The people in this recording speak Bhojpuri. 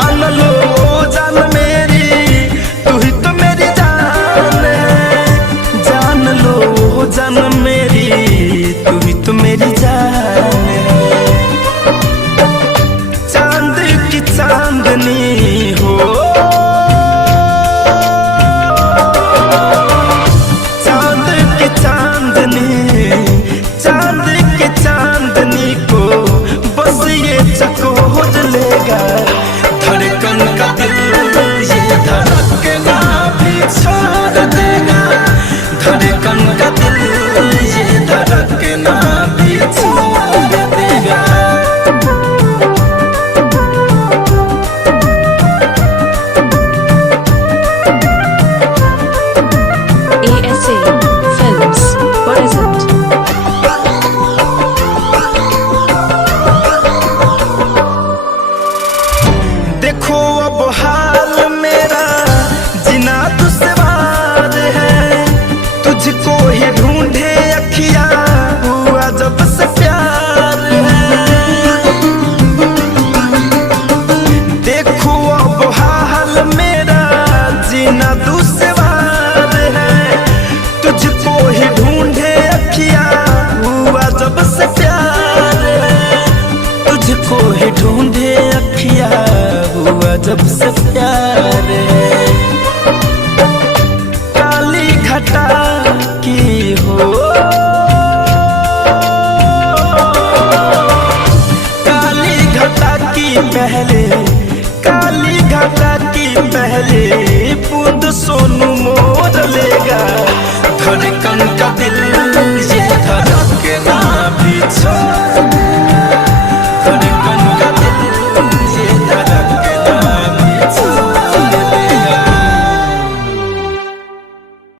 जान लो जान मेरी, तू ही तो मेरी जान है। जान लो जान मेरी, तू ही तो मेरी जान है। चांद की चांदनी हो, चांद की चांदनी, चांद की चांदनी को बस ये चकोर लेगा। धड़कन का दिल ये धड़कना भी छोड़ देगा। धड़कन का दिल ये धड़कना भी छोड़ देगा। ASA Films present. देखो अब हाल मेरा जीना दुश्वार है। तुझको ही ढूंढे अखियां हुआ जब से प्यार है। देखो अब हाल मेरा जीना दुश्वार है। तुझको ही ढूंढे अखियां हुआ जब से प्यार है। तुझको ही ढूंढे अखियां हुआ जब से प्यार है। काली घटा की हो, काली घटा की पहले, काली घटा की पहले बूंद सोनू मोर लेगा। धड़कन का दिल ये धड़कना भी छोड़, धड़कन का दिल ये धड़कना